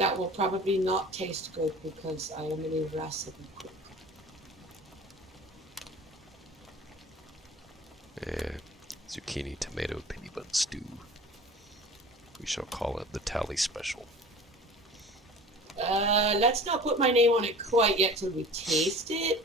that will probably not taste good because I am an irascible cook. Yeah, zucchini, tomato, penne bun stew. We shall call it the Tallie special. Let's not put my name on it quite yet till we taste it.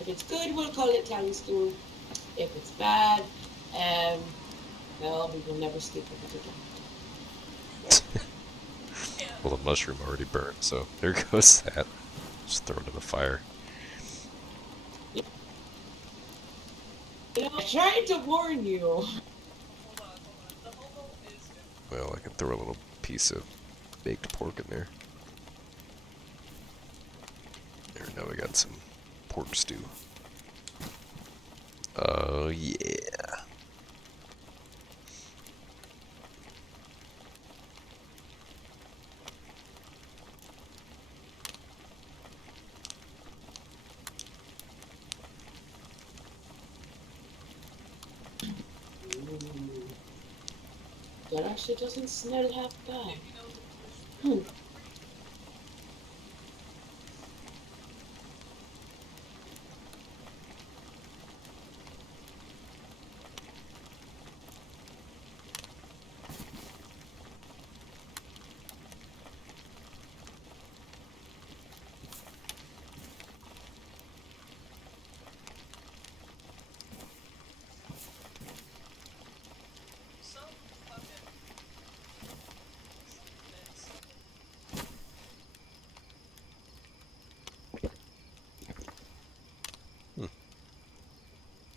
If it's good, we'll call it Tallie stew. If it's bad, well, we will never speak of it again. Well, the mushroom already burned, so there goes that. Just throw it in the fire. You know, I tried to warn you. Well, I can throw a little piece of baked pork in there. There, now we got some pork stew. Oh, yeah. That actually doesn't smell half bad. Hmm.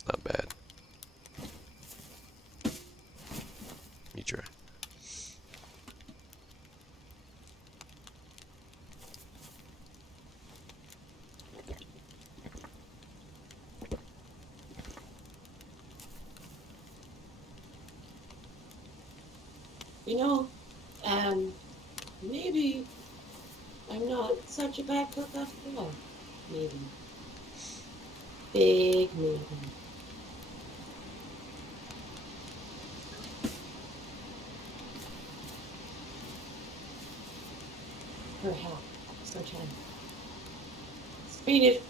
Not bad. You try. You know, maybe I'm not such a bad cook after all. Maybe. Big maybe. Perhaps. Sometimes. Speed it.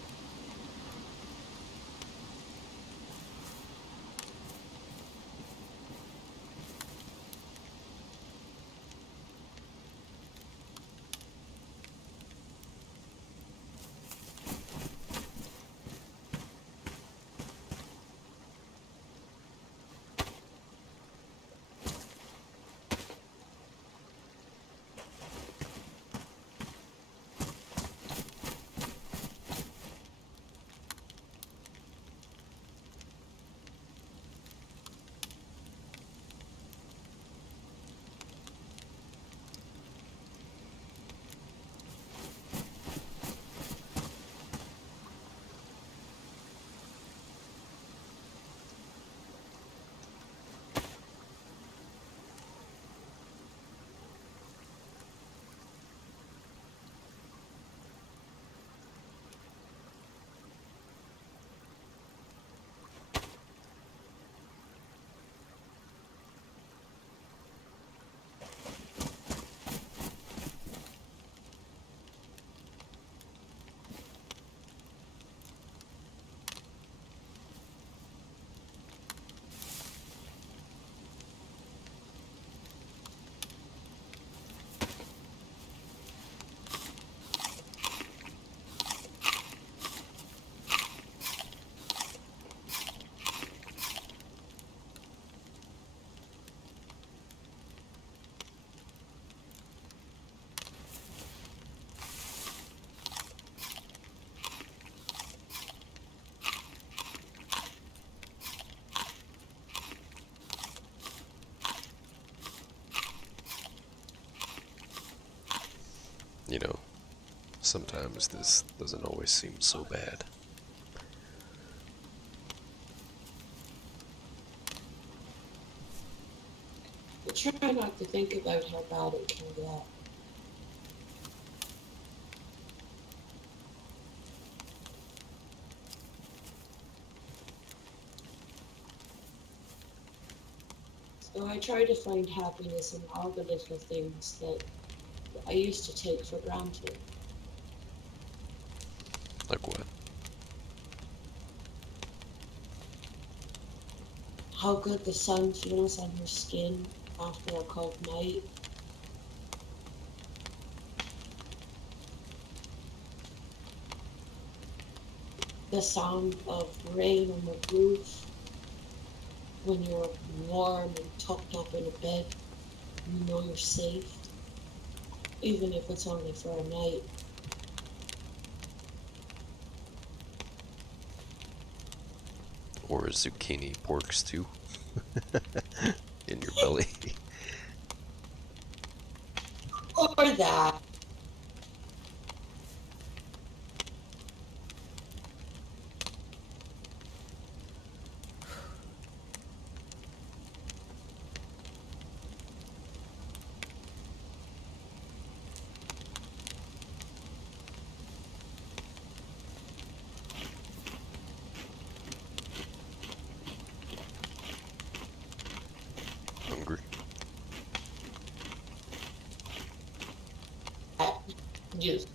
You know, sometimes this doesn't always seem so bad. try not to think about how bad it can get. So I try to find happiness in all the little things that I used to take for granted. Like what? How good the sun feels on your skin after a cold night. The sound of rain on the roof when you're warm and tucked up in a bed. You know you're safe, even if it's only for a night. Or a zucchini pork stew in your belly. Or that. Hungry? Juice.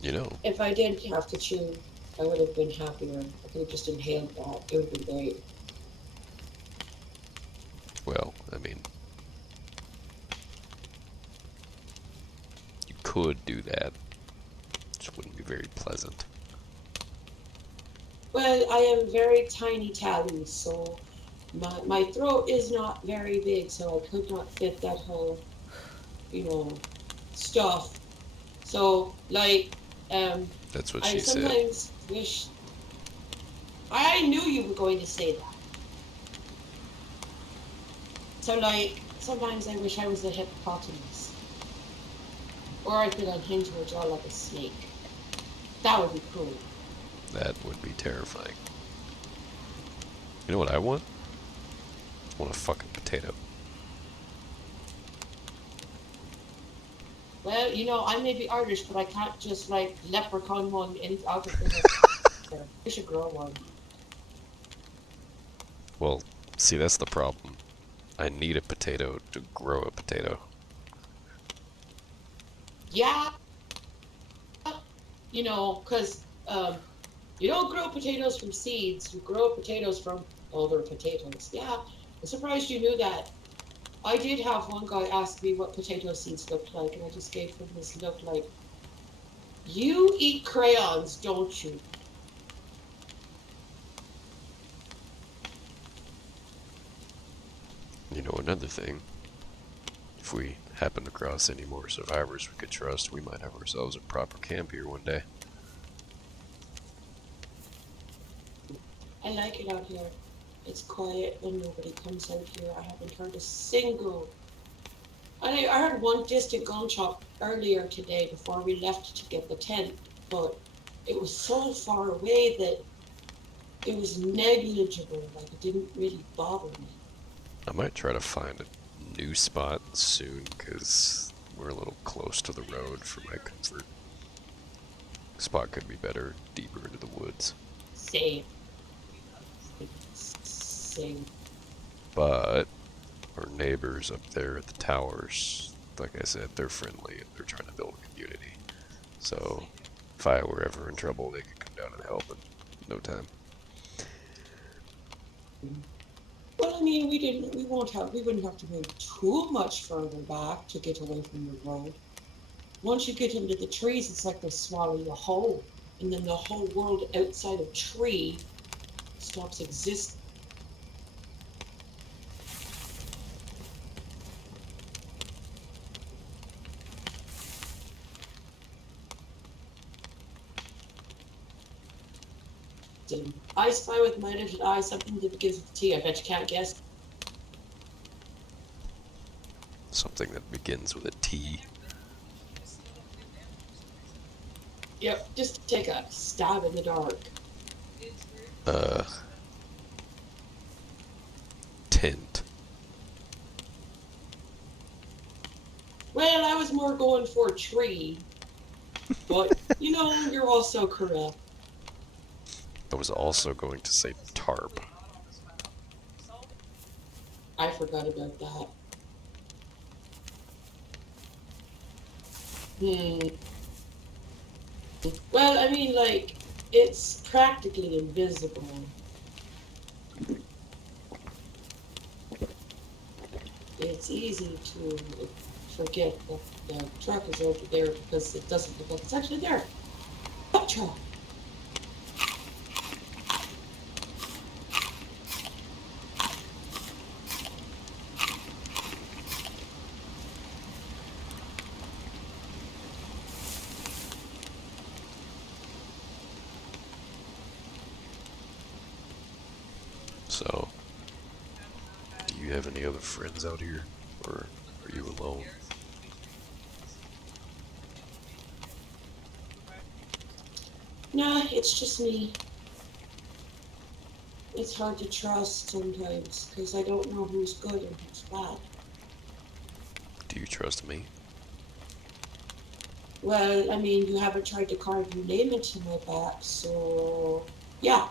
You know, If I didn't have to chew, I would have been happier. I could have just inhaled that. It would have been great. well, I mean, you could do that. Just wouldn't be very pleasant. Well, I am very tiny Tallie, so my throat is not very big, so I could not fit that whole, you know, stuff. So, like, um, That's what I she said. sometimes wish I knew you were going to say that. So, like, sometimes I wish I was a hippopotamus, or I could unhinge my jaw like a snake. That would be cool. That would be terrifying. You know what I want? I want a fucking potato. Well, I may be Irish, but I can't just like leprechaun one out of the air. I should grow one. Well, see, that's the problem. I need a potato to grow a potato. Yeah, because you don't grow potatoes from seeds. You grow potatoes from other potatoes. Yeah, I'm surprised you knew that. I did have one guy ask me what potato seeds looked like, and I just gave him this look like, you eat crayons, don't you? You know, another thing, if we happen across any more survivors we could trust, we might have ourselves a proper camp here one day. I like it out here. It's quiet when nobody comes out here. I haven't heard a single. I heard one distant gunshot earlier today before we left to get the tent, but it was so far away that it was negligible. Like it didn't really bother me. I might try to find a new spot soon, because we're a little close to the road for my comfort. Spot could be better, deeper into the woods. Same. Same. But our neighbors up there at the towers, like I said, they're friendly and they're trying to build a community. So if I were ever in trouble, they could come down and help in no time. Well, I mean, we wouldn't have to move too much further back to get away from the road. Once you get into the trees, it's like they swallow you whole, and then the whole world outside of tree stops existing. I spy with my little eye something that begins with T. I bet you can't guess. Something that begins with a T. T. Yep, just take a stab in the dark. Uh, Tint. Well, I was more going for a tree, but you know, you're also correct. I was also going to say tarp. I forgot about that. Hmm. Well, I mean, like, it's practically invisible. It's easy to forget that the truck is over there because it doesn't look like it's actually there. What truck? So, do you have any other friends out here? Or are you alone? Nah, it's just me. It's hard to trust sometimes because I don't know who's good and who's bad. Do you trust me? Well, I mean, you haven't tried to carve your name into my back, so yeah.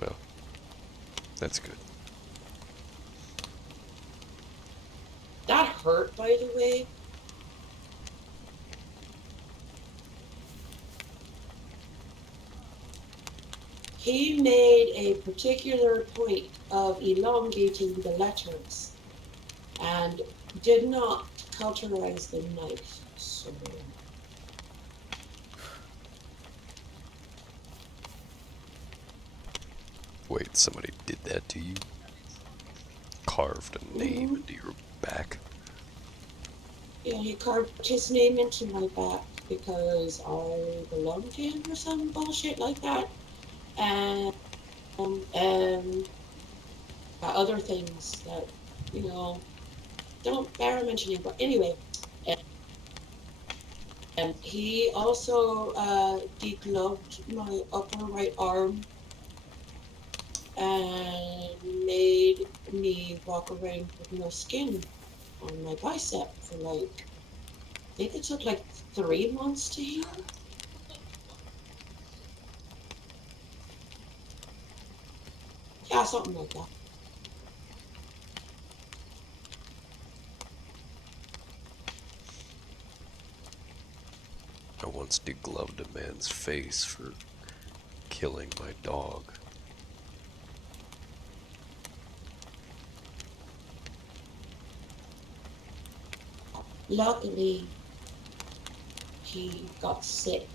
Well, that's good. That hurt, by the way. He made a particular point of elongating the letters and did not cauterize the knife. So, Wait, somebody did that to you? Carved a name mhm. into your back? Yeah, he carved his name into my back because I belong to him or some bullshit like that. And and other things that, you know, don't bear mentioning. But anyway, and he also degloved my upper right arm and made me walk around with no skin on my bicep for like, I think it took like 3 months to heal. Yeah, something like that. I once degloved a man's face for killing my dog. Luckily, he got sick.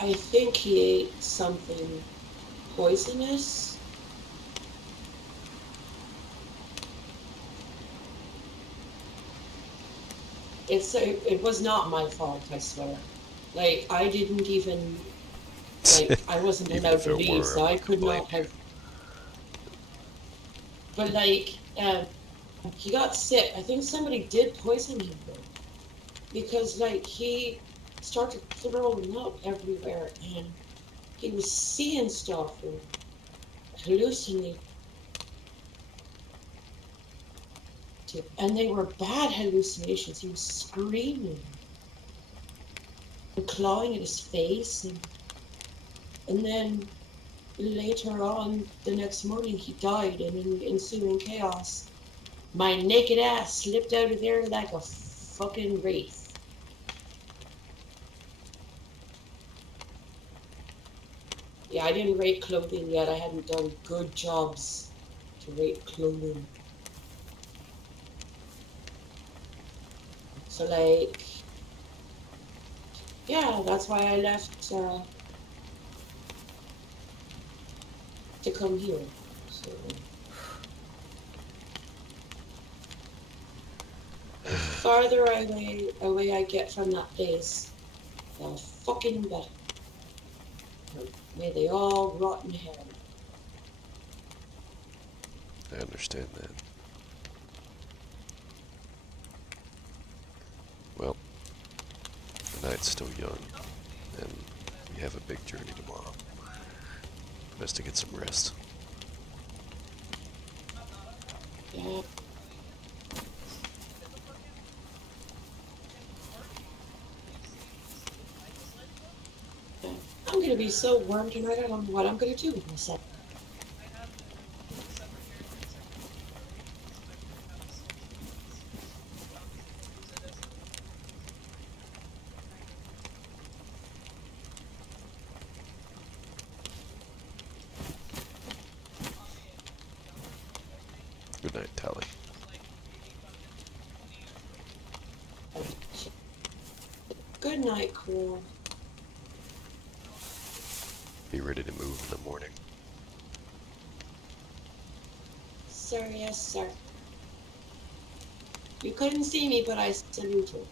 I think he ate something poisonous. It was not my fault, I swear. Like I didn't even like I wasn't Even allowed if to it leave, were, I so I wouldn't could blame not you. have. But like he got sick. I think somebody did poison him though, because like he started throwing up everywhere, and he was seeing stuff and hallucinating, and they were bad hallucinations. He was screaming and clawing at his face, and then later on the next morning he died, and in the ensuing chaos, my naked ass slipped out of there like a fucking wraith. Yeah, I didn't rate clothing yet. I hadn't done good jobs to rate clothing. So like, yeah, that's why I left to come here. So farther away I get from that place, the fucking better. May they all rot in hell. I understand that. Well, the night's still young, and we have a big journey tomorrow. Best to get some rest. Yeah. I'm gonna be so warm tonight, I don't know what I'm gonna do with myself. Good night, Tallie. Good night, Crow. Be ready to move in the morning. Sir, yes, sir. You couldn't see me, but I saluted.